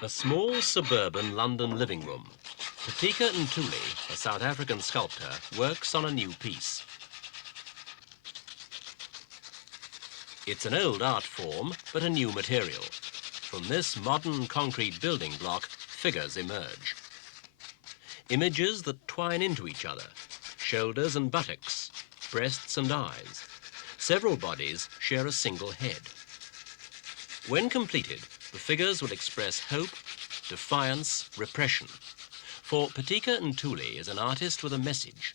A small suburban London living room. Pitika Ntuli, a South African sculptor, works on a new piece. It's an old art form, but a new material. From this modern concrete building block, figures emerge. Images that twine into each other, shoulders and buttocks, breasts and eyes. Several bodies share a single head. When completed, the figures will express hope, defiance, repression. For Pitika Ntuli is an artist with a message.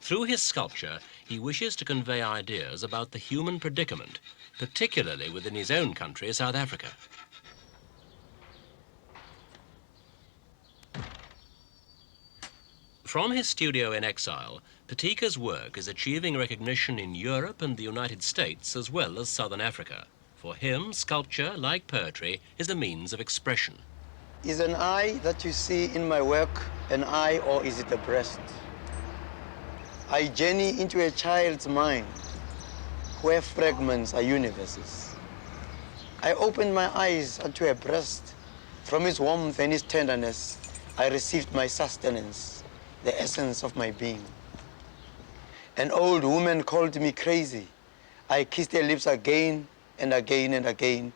Through his sculpture, he wishes to convey ideas about the human predicament, particularly within his own country, South Africa. From his studio in Exile, Pitika's work is achieving recognition in Europe and the United States as well as Southern Africa. For him, sculpture, like poetry, is a means of expression. Is an eye that you see in my work an eye, or is it a breast? I journey into a child's mind where fragments are universes. I opened my eyes unto a breast. From its warmth and its tenderness, I received my sustenance, the essence of my being. An old woman called me crazy. I kissed her lips again and again and again.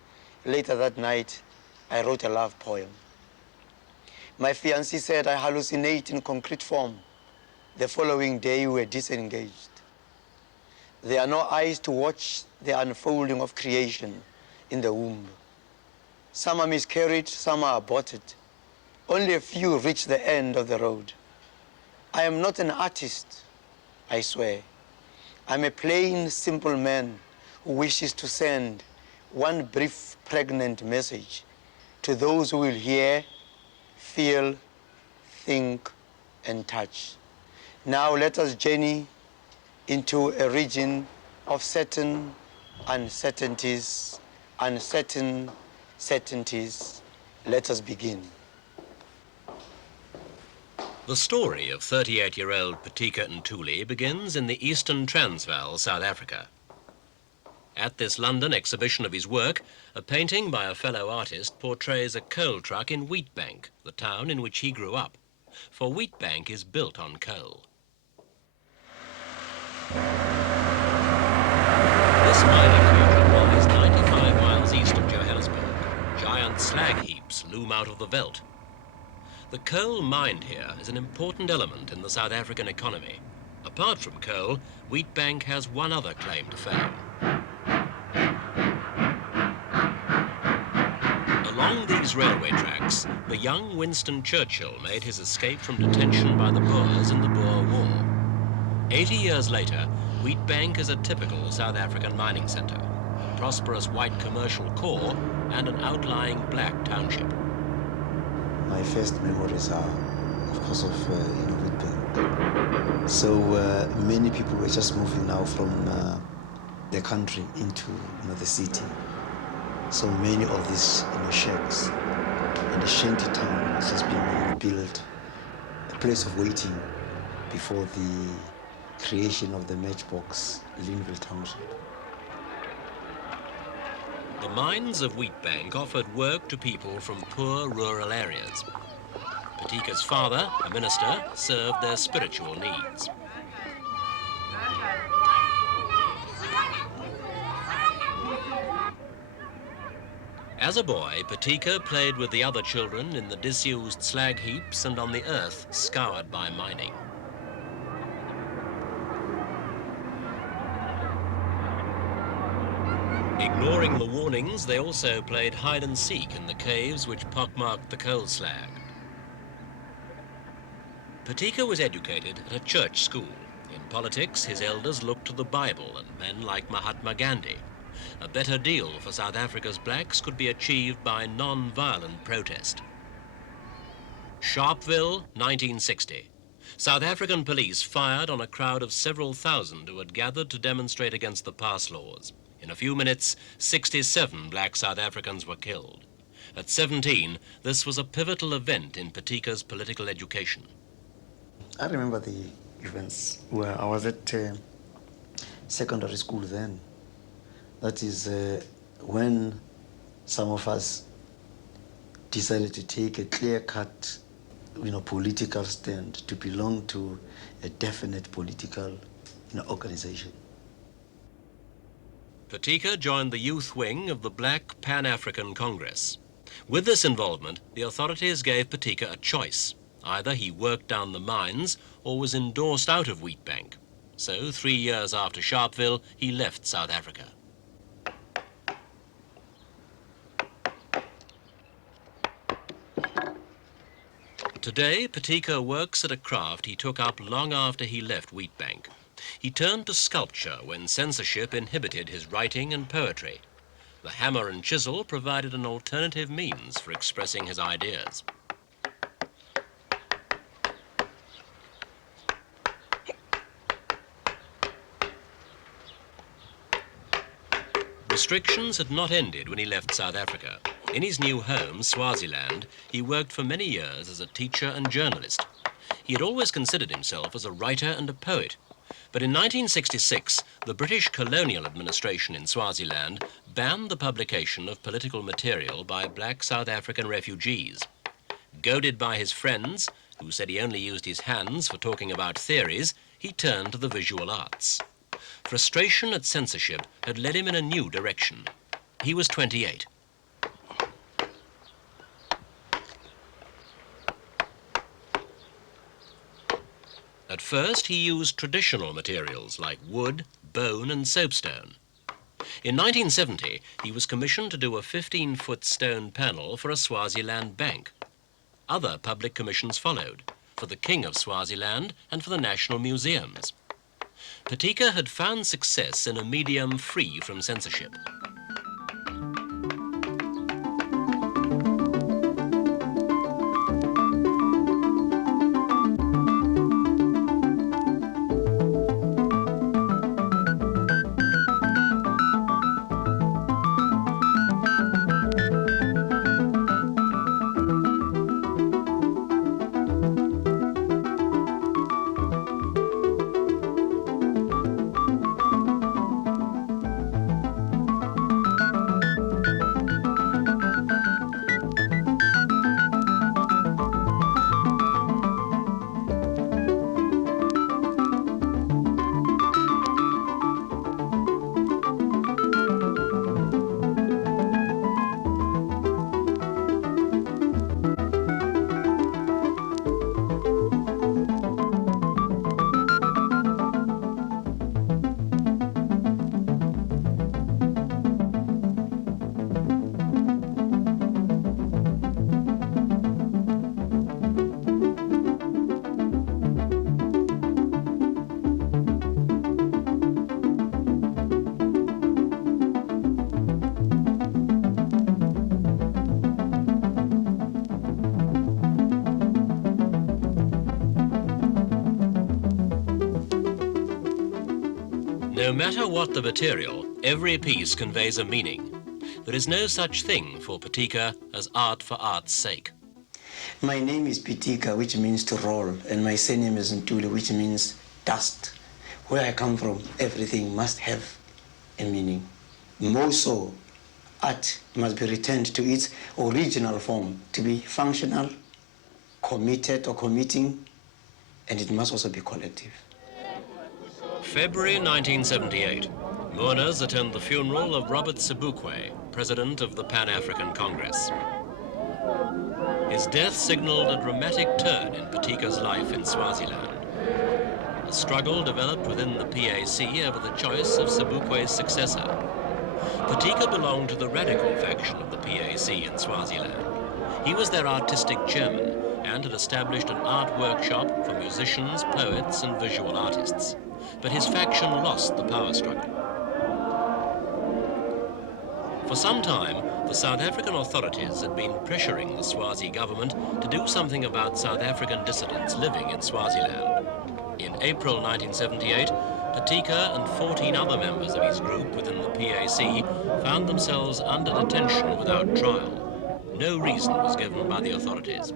Later that night, I wrote a love poem. My fiancé said I hallucinate in concrete form. The following day, we were disengaged. There are no eyes to watch the unfolding of creation in the womb. Some are miscarried, some are aborted. Only a few reach the end of the road. I am not an artist, I swear. I'm a plain, simple man who wishes to send one brief, pregnant message to those who will hear, feel, think, and touch. Now let us journey into a region of certain uncertainties, uncertain certainties. Let us begin. The story of 38-year-old Pitika Ntuli begins in the eastern Transvaal, South Africa. At this London exhibition of his work, a painting by a fellow artist portrays a coal truck in Witbank, the town in which he grew up. For Witbank is built on coal. This mining region lies 95 miles east of Johannesburg. Giant slag heaps loom out of the veldt. The coal mined here is an important element in the South African economy. Apart from coal, Witbank has one other claim to fame. Along these railway tracks, the young Winston Churchill made his escape from detention by the Boers in the Boer War. 80 years later, Witbank is a typical South African mining centre, a prosperous white commercial core and an outlying black township. My first memories are, of course, of Witbank. So many people were just moving now from the country into the city. So many of these shacks and the shanty town has just been built, a place of waiting before the creation of the matchbox Linville Township. The mines of Witbank offered work to people from poor rural areas. Pitika's father, a minister, served their spiritual needs. As a boy, Pitika played with the other children in the disused slag heaps and on the earth scoured by mining. Ignoring the warnings, they also played hide and seek in the caves which pockmarked the coal slag. Pitika was educated at a church school. In politics, his elders looked to the Bible and men like Mahatma Gandhi. A better deal for South Africa's blacks could be achieved by non-violent protest. Sharpeville, 1960. South African police fired on a crowd of several thousand who had gathered to demonstrate against the pass laws. In a few minutes, 67 black South Africans were killed. At 17, this was a pivotal event in Pitika's political education. I remember the events where I was at secondary school then. That is when some of us decided to take a clear-cut, political stand, to belong to a definite political, organization. Pitika joined the youth wing of the Black Pan-African Congress. With this involvement, the authorities gave Pitika a choice. Either he worked down the mines or was endorsed out of Witbank. So 3 years after Sharpeville, he left South Africa. Today, Pitika works at a craft he took up long after he left Witbank. He turned to sculpture when censorship inhibited his writing and poetry. The hammer and chisel provided an alternative means for expressing his ideas. Restrictions had not ended when he left South Africa. In his new home, Swaziland, he worked for many years as a teacher and journalist. He had always considered himself as a writer and a poet. But in 1966, the British colonial administration in Swaziland banned the publication of political material by black South African refugees. Goaded by his friends, who said he only used his hands for talking about theories, he turned to the visual arts. Frustration at censorship had led him in a new direction. He was 28. At first, he used traditional materials like wood, bone and soapstone. In 1970, he was commissioned to do a 15-foot stone panel for a Swaziland bank. Other public commissions followed, for the King of Swaziland and for the national museums. Pitika had found success in a medium free from censorship. No matter what the material, every piece conveys a meaning. There is no such thing for Pitika as art for art's sake. My name is Pitika, which means to roll, and my surname is Ntuli, which means dust. Where I come from, everything must have a meaning. More so, art must be returned to its original form, to be functional, committed or committing, and it must also be collective. February 1978. Mourners attend the funeral of Robert Sobukwe, president of the Pan-African Congress. His death signaled a dramatic turn in Pitika's life in Swaziland. A struggle developed within the PAC over the choice of Sobukwe's successor. Pitika belonged to the radical faction of the PAC in Swaziland. He was their artistic chairman and had established an art workshop for musicians, poets and visual artists. But his faction lost the power struggle. For some time, the South African authorities had been pressuring the Swazi government to do something about South African dissidents living in Swaziland. In April 1978, Pitika and 14 other members of his group within the PAC found themselves under detention without trial. No reason was given by the authorities.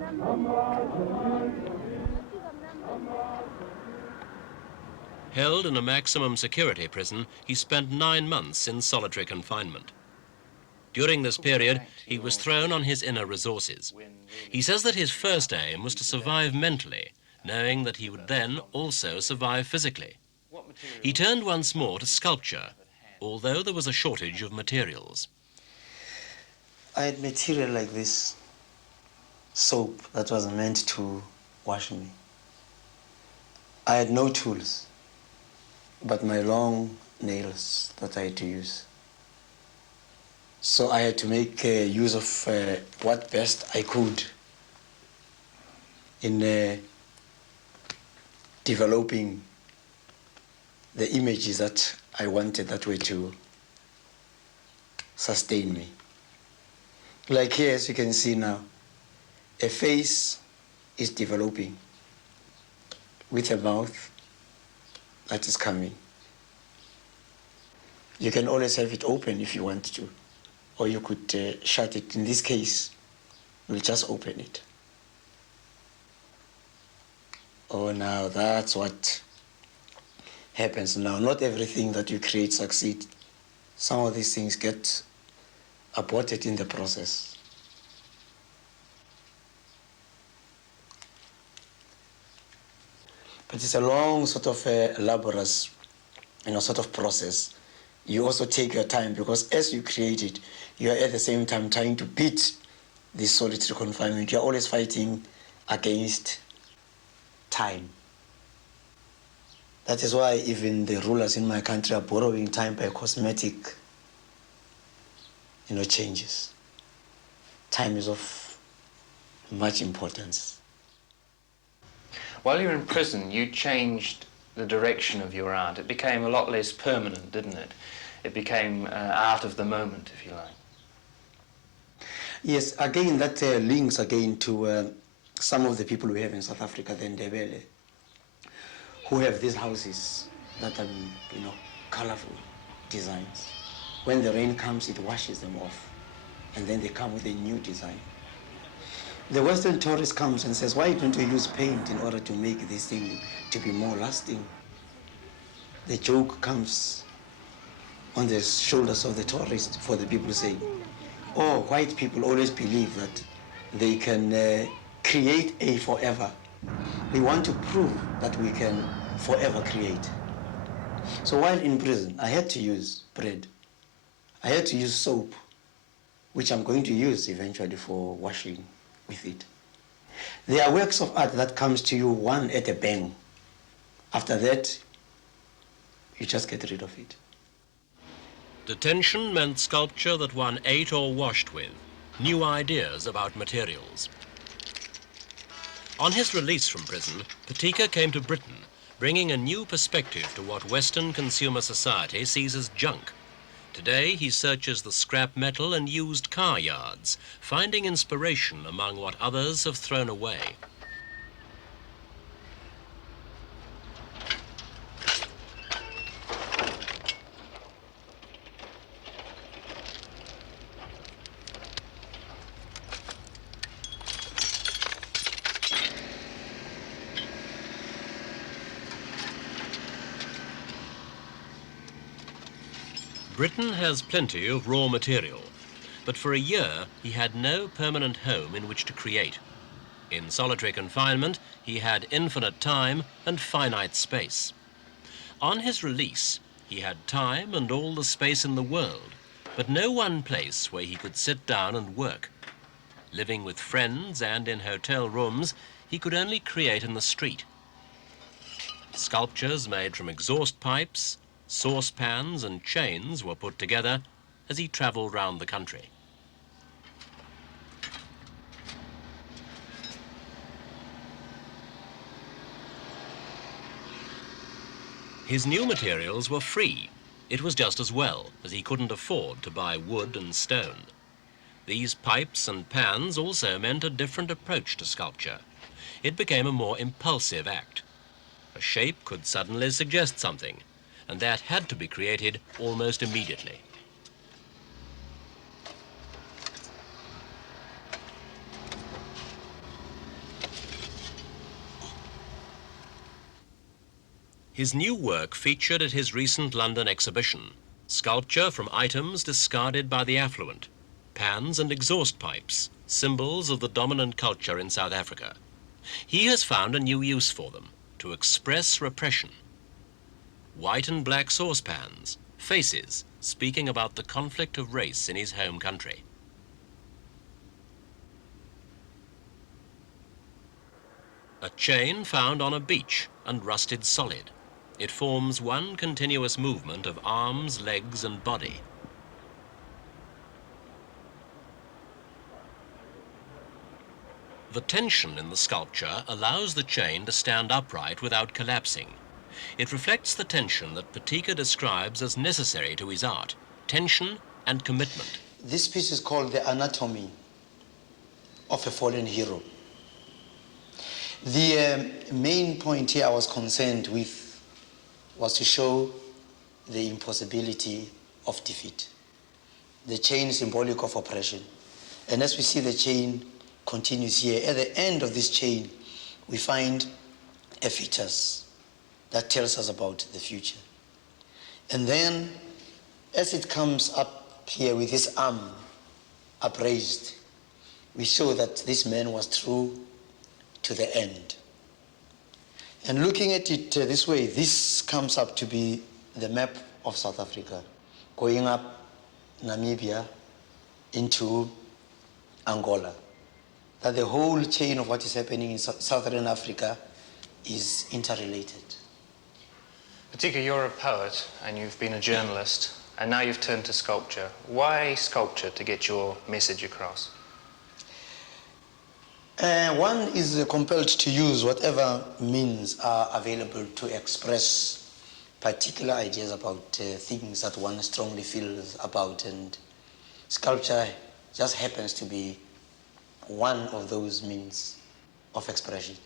Held in a maximum security prison, he spent 9 months in solitary confinement. During this period, he was thrown on his inner resources. He says that his first aim was to survive mentally, knowing that he would then also survive physically. He turned once more to sculpture, although there was a shortage of materials. I had material like this soap that was meant to wash me. I had no tools but my long nails that I had to use. So I had to make use of what best I could in developing the images that I wanted that way to sustain me. Like here, as you can see now, a face is developing with a mouth that is coming. You can always have it open if you want to, or you could shut it. In this case, we'll just open it. Oh, now that's what happens now. Not everything that you create succeeds. Some of these things get aborted in the process. But it's a long sort of laborious, sort of process. You also take your time because as you create it, you are at the same time trying to beat this solitary confinement. You're always fighting against time. That is why even the rulers in my country are borrowing time by cosmetic, changes. Time is of much importance. While you were in prison, you changed the direction of your art. It became a lot less permanent, didn't it? It became art of the moment, if you like. Yes, again, that links again to some of the people we have in South Africa, the Ndebele, who have these houses that are, colorful designs. When the rain comes, it washes them off, and then they come with a new design. The Western tourist comes and says, why don't you use paint in order to make this thing to be more lasting? The joke comes on the shoulders of the tourist for the people saying, oh, white people always believe that they can create a forever. We want to prove that we can forever create. So while in prison, I had to use bread. I had to use soap, which I'm going to use eventually for washing with it. There are works of art that comes to you one at a bang. After that, you just get rid of it. Detention meant sculpture that one ate or washed with, new ideas about materials. On his release from prison, Pitika came to Britain, bringing a new perspective to what Western consumer society sees as junk. Today, he searches the scrap metal and used car yards, finding inspiration among what others have thrown away. Britain has plenty of raw material, but for a year he had no permanent home in which to create. In solitary confinement, he had infinite time and finite space. On his release, he had time and all the space in the world, but no one place where he could sit down and work. Living with friends and in hotel rooms, he could only create in the street. Sculptures made from exhaust pipes, saucepans and chains were put together as he travelled round the country. His new materials were free. It was just as well, as he couldn't afford to buy wood and stone. These pipes and pans also meant a different approach to sculpture. It became a more impulsive act. A shape could suddenly suggest something, and that had to be created almost immediately. His new work featured at his recent London exhibition, sculpture from items discarded by the affluent, pans and exhaust pipes, symbols of the dominant culture in South Africa. He has found a new use for them, to express repression. White and black saucepans, faces, speaking about the conflict of race in his home country. A chain found on a beach and rusted solid. It forms one continuous movement of arms, legs and body. The tension in the sculpture allows the chain to stand upright without collapsing. It reflects the tension that Pitika describes as necessary to his art, tension and commitment. This piece is called The Anatomy of a Fallen Hero. The main point here I was concerned with was to show the impossibility of defeat. The chain is symbolic of oppression. And as we see the chain continues here, at the end of this chain, we find a fetus that tells us about the future. And then, as it comes up here with his arm upraised, we show that this man was true to the end. And looking at it this way, this comes up to be the map of South Africa, going up Namibia into Angola. That the whole chain of what is happening in Southern Africa is interrelated. Pitika, you're a poet and you've been a journalist, and now you've turned to sculpture. Why sculpture to get your message across? One is compelled to use whatever means are available to express particular ideas about things that one strongly feels about, and sculpture just happens to be one of those means of expression.